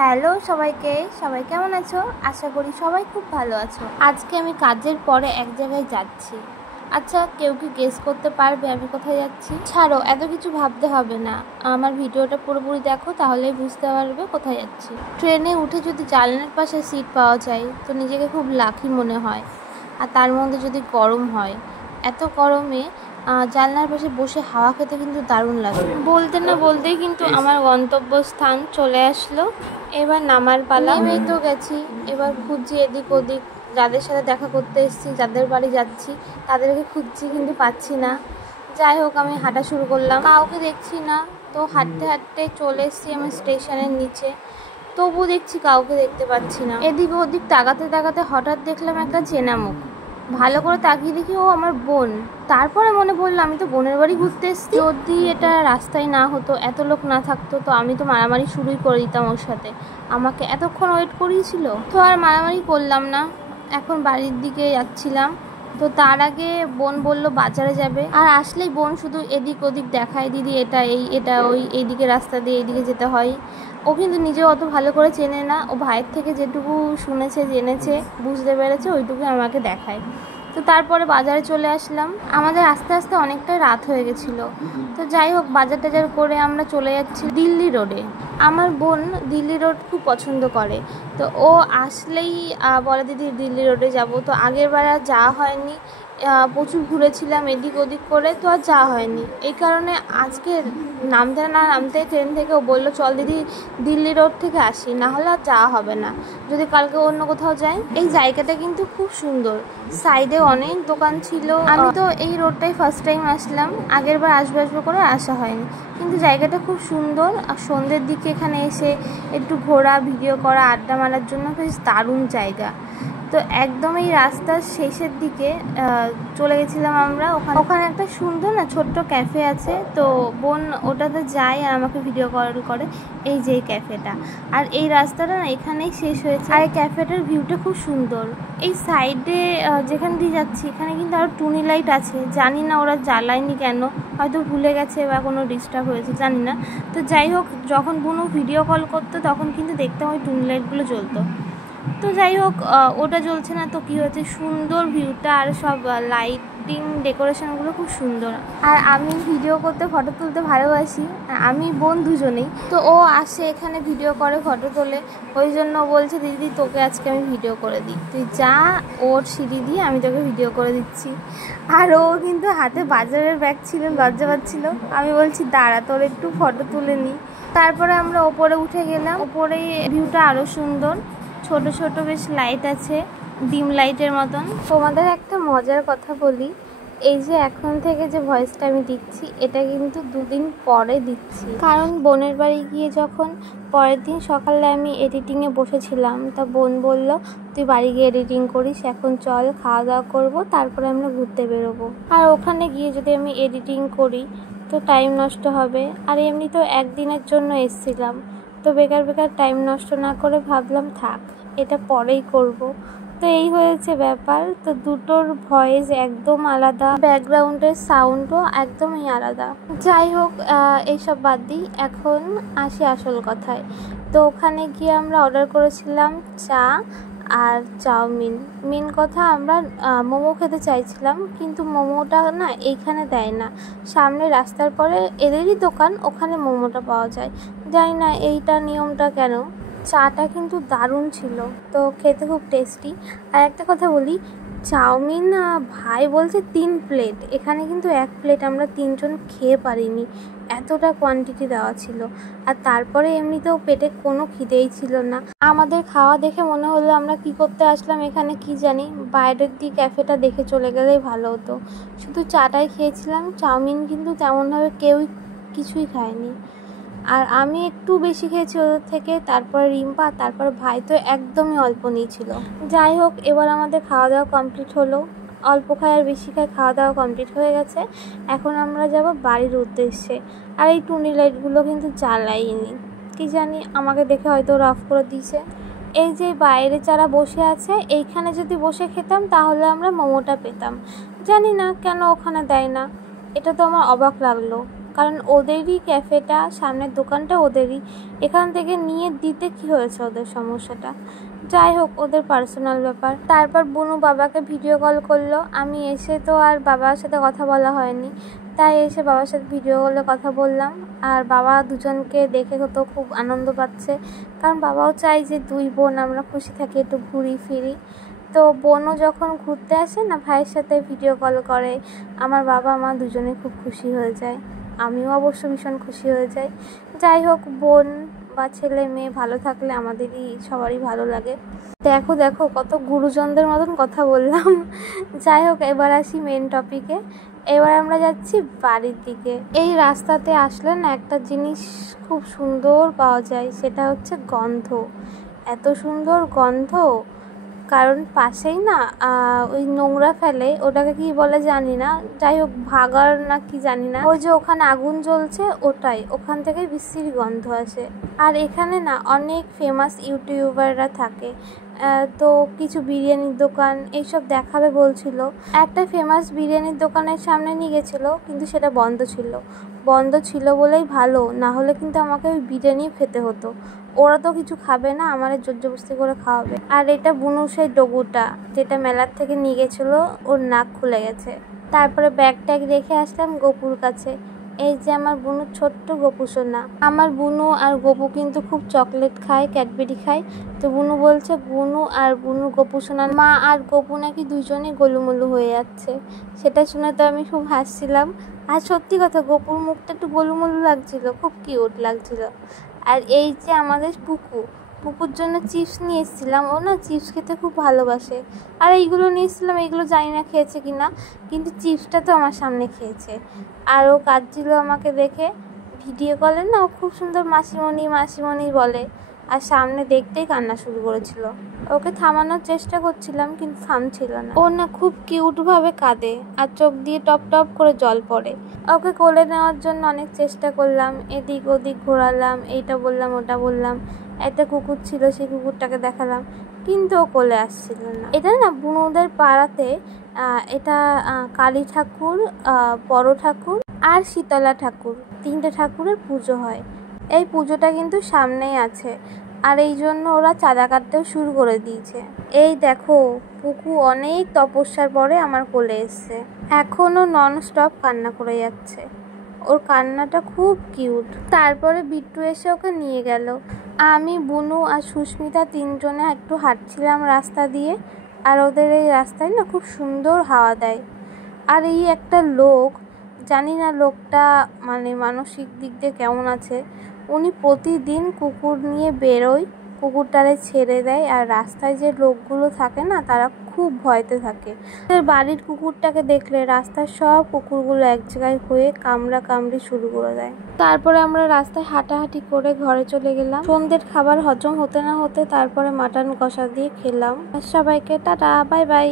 Hello সবাইকে, সবাই কেমন আছো? আশা করি সবাই খুব ভালো আছো। আজকে আমি কাজের পরে এক জায়গায় যাচ্ছি। আচ্ছা, কেউ কি গেস করতে পারবে আমি কোথায় যাচ্ছি? ছাড়ো, এত কিছু ভাবতে হবে না, আমার ভিডিওটা পুরোপুরি দেখো, তাহলেই বুঝতে পারবে কোথায় যাচ্ছি। ট্রেনে উঠে যদি জানলার পাশে সিট পাওয়া যায় তো নিজেকে খুব লাকি মনে হয়। আর তার মধ্যে যদি গরম হয়, এত গরমে জানলার পাশে বসে হাওয়া খেতে কিন্তু দারুণ লাগে। বলতে না বলতেই কিন্তু আমার গন্তব্যস্থান চলে আসলো। এবার নামার পালা। নেমেই তো গেছি, এবার খুঁজছি এদিক ওদিক, যাদের সাথে দেখা করতে এসেছি, যাদের বাড়ি যাচ্ছি তাদেরকে খুঁজছি, কিন্তু পাচ্ছি না। যাই হোক, আমি হাঁটা শুরু করলাম, কাউকে দেখছি না। তো হাঁটতে হাঁটতে চলে এসেছি আমি স্টেশনের নিচে, তবু দেখছি কাউকে দেখতে পাচ্ছি না। এদিক ওদিক তাকাতে তাকাতে হঠাৎ দেখলাম একটা চেনা মুখ। ভালো করে তাকিয়ে দেখি ও আমার বোন। তারপরে মনে পড়লো আমি তো বোনের বাড়ি ঘুরতে এসেছি। যদি এটা রাস্তায় না হতো, এত লোক না থাকতো, তো আমি তো মারামারি শুরুই করে দিতাম ওর সাথে। আমাকে এতক্ষণ ওয়েট করিয়েছিল, তো আর মারামারি করলাম না। এখন বাড়ির দিকে যাচ্ছিলাম, তো তার আগে বোন বলল বাজারে যাবে। আর আসলেই বোন শুধু এদিক ওদিক দেখায়, দিদি এটা এই, এটা ওই, এইদিকে রাস্তা দিয়ে এইদিকে যেতে হয়। ও কিন্তু নিজেও অত ভালো করে চেনে না, ও ভাইয়ের থেকে যেটুকু শুনেছে, জেনেছে, বুঝতে পেরেছে, ওইটুকু আমাকে দেখায়। তো তারপরে বাজারে চলে আসলাম। আমাদের আস্তে আস্তে অনেকটাই রাত হয়ে গেছিলো। তো যাই হোক, বাজার টাজার করে আমরা চলে যাচ্ছি দিল্লি রোডে। আমার বোন দিল্লি রোড খুব পছন্দ করে, তো ও আসলেই বলে দিদি দিল্লি রোডে যাব। তো আগের বার আর যাওয়া হয়নি, প্রচুর ঘুরেছিলাম এদিক ওদিক করে, তো আর যাওয়া হয়নি। এই কারণে আজকে নামতে না নামতে ট্রেন থেকে ও বললো চল দিদি দিল্লি রোড থেকে আসি, না হলে আর যাওয়া হবে না, যদি কালকে অন্য কোথাও যাই। এই জায়গাটা কিন্তু খুব সুন্দর, সাইডে অনেক দোকান ছিল। আমি তো এই রোডটাই ফার্স্ট টাইম আসলাম, আগের বার আসবো আসবো করে আসা হয়নি, কিন্তু জায়গাটা খুব সুন্দর। আর সন্ধ্যের দিকে এখানে এসে একটু ঘোরা, ভিডিও করা, আড্ডা মারার জন্য বেশ দারুণ জায়গা। তো একদম এই রাস্তার শেষের দিকে চলে গেছিলাম আমরা। ওখানে একটা সুন্দর না ছোট্ট ক্যাফে আছে, তো বোন ওটাতে যায় আর আমাকে ভিডিও কল করে। এই যে ক্যাফেটা, আর এই রাস্তাটা না এখানেই শেষ হয়েছে। আর এই ক্যাফেটার ভিউটা খুব সুন্দর। এই সাইডে যেখান দিয়ে যাচ্ছি এখানে কিন্তু আরও টুনি লাইট আছে, জানি না ওরা জ্বালায়নি কেন, হয়তো ভুলে গেছে বা কোনো ডিস্টার্ব হয়েছে, জানি না। তো যাই হোক, যখন বোনও ভিডিও কল করতো তখন কিন্তু দেখতাম ওই টুনি লাইটগুলো জ্বলতো। তো যাই হোক, ওটা জ্বলছে না তো কি হয়েছে, সুন্দর ভিউটা আর সব লাইটিং ডেকোরেশনগুলো খুব সুন্দর। আর আমি ভিডিও করতে, ফটো তুলতে ভালোবাসি, আমি বোন দুজনেই। তো ও আসে এখানে ভিডিও করে, ফটো তোলে, ওই জন্য বলছে দিদি তোকে আজকে আমি ভিডিও করে দিই, তুই যা, ওর সিঁড়ি দিয়ে আমি তোকে ভিডিও করে দিচ্ছি। আর ও কিন্তু হাতে বাজারের ব্যাগ ছিল, লজ্জা পাচ্ছিল। আমি বলছি দাঁড়া তোর একটু ফটো তুলে নিই। তারপরে আমরা ওপরে উঠে গেলাম। ওপরে ভিউটা আরও সুন্দর, ছোট ছোট বেশ লাইট আছে, ডিম লাইটের মতন। তোমাদের একটা মজার কথা বলি, এই যে এখন থেকে যে ভয়েসটা আমি দিচ্ছি, এটা কিন্তু 2 দিন পরে দিচ্ছি, কারণ বোনের বাড়ি গিয়ে যখন পরের দিন সকালে আমি এডিটিংয়ে বসেছিলাম, তা বোন বলল তুই বাড়ি গিয়ে এডিটিং করিস, এখন চল খাওয়া দাওয়া করবো, তারপরে আমরা ঘুরতে বেরোবো। আর ওখানে গিয়ে যদি আমি এডিটিং করি তো টাইম নষ্ট হবে, আর এমনি তো একদিনের জন্য এসেছিলাম, তো বেকার বেকার টাইম নষ্ট না করে ভাবলাম থাক, এটা পরেই করব। তো এই হয়েছে ব্যাপার। তো দুটোর ভয়েস একদম আলাদা, ব্যাকগ্রাউন্ডের সাউন্ডও একদমই আলাদা। যাই হোক, এইসব বাদ দিই, এখন আসি আসল কথায়। তো ওখানে গিয়ে আমরা অর্ডার করেছিলাম চা আর চাউমিন। মেন কথা, আমরা মোমো খেতে চাইছিলাম, কিন্তু মোমোটা না এইখানে দেয় না, সামনে রাস্তার পরে এদেরই দোকান, ওখানে মোমোটা পাওয়া যায়। জানি না এইটা নিয়মটা কেন। চাটা কিন্তু দারুণ ছিল, তো খেতে খুব টেস্টি। আর একটা কথা বলি, চাউমিন ভাই বলছে 3 প্লেট, এখানে কিন্তু 1 প্লেট আমরা 3 জন খেয়ে পারিনি, এতটা কোয়ান্টিটি দেওয়া ছিল। আর তারপরে এমনিতেও পেটে কোনো খিদেই ছিল না। আমাদের খাওয়া দেখে মনে হলো আমরা কি করতে আসলাম এখানে কি জানি, বাইরের দিক ক্যাফেটা দেখে চলে গেলেই ভালো হতো। শুধু চাটাই খেয়েছিলাম, চাউমিন কিন্তু তেমনভাবে কেউই কিছুই খায়নি। আর আমি একটু বেশি খেয়েছি ওদের থেকে, তারপর রিম্পা, তারপর ভাই তো একদমই অল্প নিয়েছিল। যাই হোক, এবার আমাদের খাওয়া দাওয়া কমপ্লিট হলো, অল্প খাই আর বেশি খাই, খাওয়া দাওয়া কমপ্লিট হয়ে গেছে। এখন আমরা যাব বাড়ির উদ্দেশ্যে। আর এই টুনি লাইটগুলো কিন্তু জ্বালাইনি, কি জানি আমাকে দেখে হয়তো ওরা অফ করে দিয়েছে। এই যে বাইরে যারা বসে আছে, এইখানে যদি বসে খেতাম তাহলে আমরা মোমোটা পেতাম, জানি না কেন ওখানে দেয় না, এটা তো আমার অবাক লাগলো। কারণ ওদেরই ক্যাফেটা, সামনের দোকানটা ওদেরই, এখান থেকে নিয়ে দিতে কি হয়েছে ওদের সমস্যাটা। যাই হোক, ওদের পার্সোনাল ব্যাপার। তারপর বুনু বাবাকে ভিডিও কল করলো। আমি এসে তো আর বাবার সাথে কথা বলা হয়নি, তাই এসে বাবার সাথে ভিডিও কলে কথা বললাম। আর বাবা দুজনকে দেখে তো খুব আনন্দ পাচ্ছে, কারণ বাবাও চাই যে দুই বোন আমরা খুশি থাকি, একটু ঘুরি ফিরি। তো বোনও যখন ঘুরতে আসে না, ভাইয়ের সাথে ভিডিও কল করে, আমার বাবা মা দুজনে খুব খুশি হয়ে যায়, আমিও অবশ্য ভীষণ খুশি হয়ে যাই। যাই হোক, বোন বা ছেলে মেয়ে ভালো থাকলে আমাদেরই সবারই ভালো লাগে। দেখো দেখো কত গুরুজনদের মতন কথা বললাম। যাই হোক, এবার আসি মেন টপিকে। এবার আমরা যাচ্ছি বাড়ির দিকে। এই রাস্তাতে আসলে না একটা জিনিস খুব সুন্দর পাওয়া যায়, সেটা হচ্ছে গন্ধ। এত সুন্দর গন্ধ, কারণ পাশেই না ওই নোংরা ফেলে, ওটাকে কি বলে জানি না, যাই হোক ভাগার না কি জানি না, ওই যে ওখানে আগুন জ্বলছে ওটাই, ওখান থেকে বিশ্রী গন্ধ আসে। আর এখানে না অনেক ফেমাস ইউটিউবাররা থাকে, তো কিছু বিরিয়ানির দোকান এইসব দেখাবে বলছিল। একটা ফেমাস বিরিয়ানির দোকানের সামনে নিয়ে গেছিলো, কিন্তু সেটা বন্ধ ছিল। বন্ধ ছিল বলেই ভালো, না হলে কিন্তু আমাকে ওই বিরিয়ানিও খেতে হতো। ওরা তো কিছু খাবে না, আমার জোর জবরদস্তি করে খাওয়াবে। আর এটা বুনু সেই ডগুটা যেটা মেলার থেকে নিয়ে গেছিলো, ওর নাক খুলে গেছে। তারপরে ব্যাগ ট্যাগ রেখে আসলাম গপুর কাছে। এই যে আমার বুনু ছোট্ট গপু সোনা। আমার বুনু আর গপু কিন্তু খুব চকলেট খায়, ক্যাডবেরি খায়। তো বুনু বলছে বুনু আর বুনুর গপু সোনার মা আর গপু নাকি দুজনেই গোলুমোলু হয়ে যাচ্ছে। সেটা শুনে তো আমি খুব হাসছিলাম। আর সত্যি কথা, গপুর মুখটা একটু গোলুমোলু লাগছিল, খুব কিউট লাগছিল। আর এই যে আমাদের পুকুর জন্য চিপস নিয়ে এসেছিলাম, ও না চিপস খেতে খুব ভালোবাসে। আর এইগুলো নিয়ে এসেছিলাম, এইগুলো জানি না খেয়েছে কি না, কিন্তু চিপসটা তো আমার সামনে খেয়েছে। আর ও কাঁদছিল আমাকে দেখে। ভিডিও কলে না ও খুব সুন্দর মাসিমণি মাসিমণি বলে, আর সামনে দেখতেই কান্না শুরু করেছিল। ওকে থামানোর চেষ্টা করছিলাম, কিন্তু থামছিল না। ও না খুব কিউটভাবে কাঁদে, আর চোখ দিয়ে টপ টপ করে জল পড়ে। ওকে কোলে নেওয়ার জন্য অনেক চেষ্টা করলাম, এদিক ওদিক ঘোরালাম, এইটা বললাম ওটা বললাম। একটা কুকুর ছিল, সেই কুকুরটাকে দেখালাম, কিন্তু ও কোলে আসছিল না। এটা না বুনুদের পাড়াতে এটা কালী ঠাকুর, বড় ঠাকুর আর শীতলা ঠাকুর, তিনটে ঠাকুরের পুজো হয়। এই পুজোটা কিন্তু সামনেই আছে, আর এই জন্য ওরা চাঁদা কাটতেও শুরু করে দিয়েছে। এই দেখো, পুকু অনেক তপস্যার পরে আমার কোলে এসছে, এখনও নন স্টপ কান্না করে যাচ্ছে। ওর কান্নাটা খুব কিউট। তারপরে বিট্টু এসে ওকে নিয়ে গেল। আমি, বুনু আর সুস্মিতা তিনজনে একটু হাঁটছিলাম রাস্তা দিয়ে। আর ওদের এই রাস্তায় না খুব সুন্দর হাওয়া দেয়। আর এই একটা লোক, জানি না লোকটা মানে মানসিক দিক দিয়ে কেমন আছে, উনি প্রতিদিন কুকুর নিয়ে বেরোয়, কুকুরটারে ছেড়ে দেয়। আর রাস্তায় যে লোকগুলো থাকে না, তারা খুব ভয়তে থাকে। ওদের বাড়ির কুকুরটাকে দেখলে রাস্তার সব কুকুরগুলো এক জায়গায় হয়ে কামড়া কামড়ি শুরু করে দেয়। তারপরে আমরা রাস্তায় হাঁটাহাঁটি করে ঘরে চলে গেলাম। সন্ধ্যের খাবার হজম হতে না হতে তারপরে মাটন কষা দিয়ে খেলাম। আর সবাইকে টাটা, বাই বাই।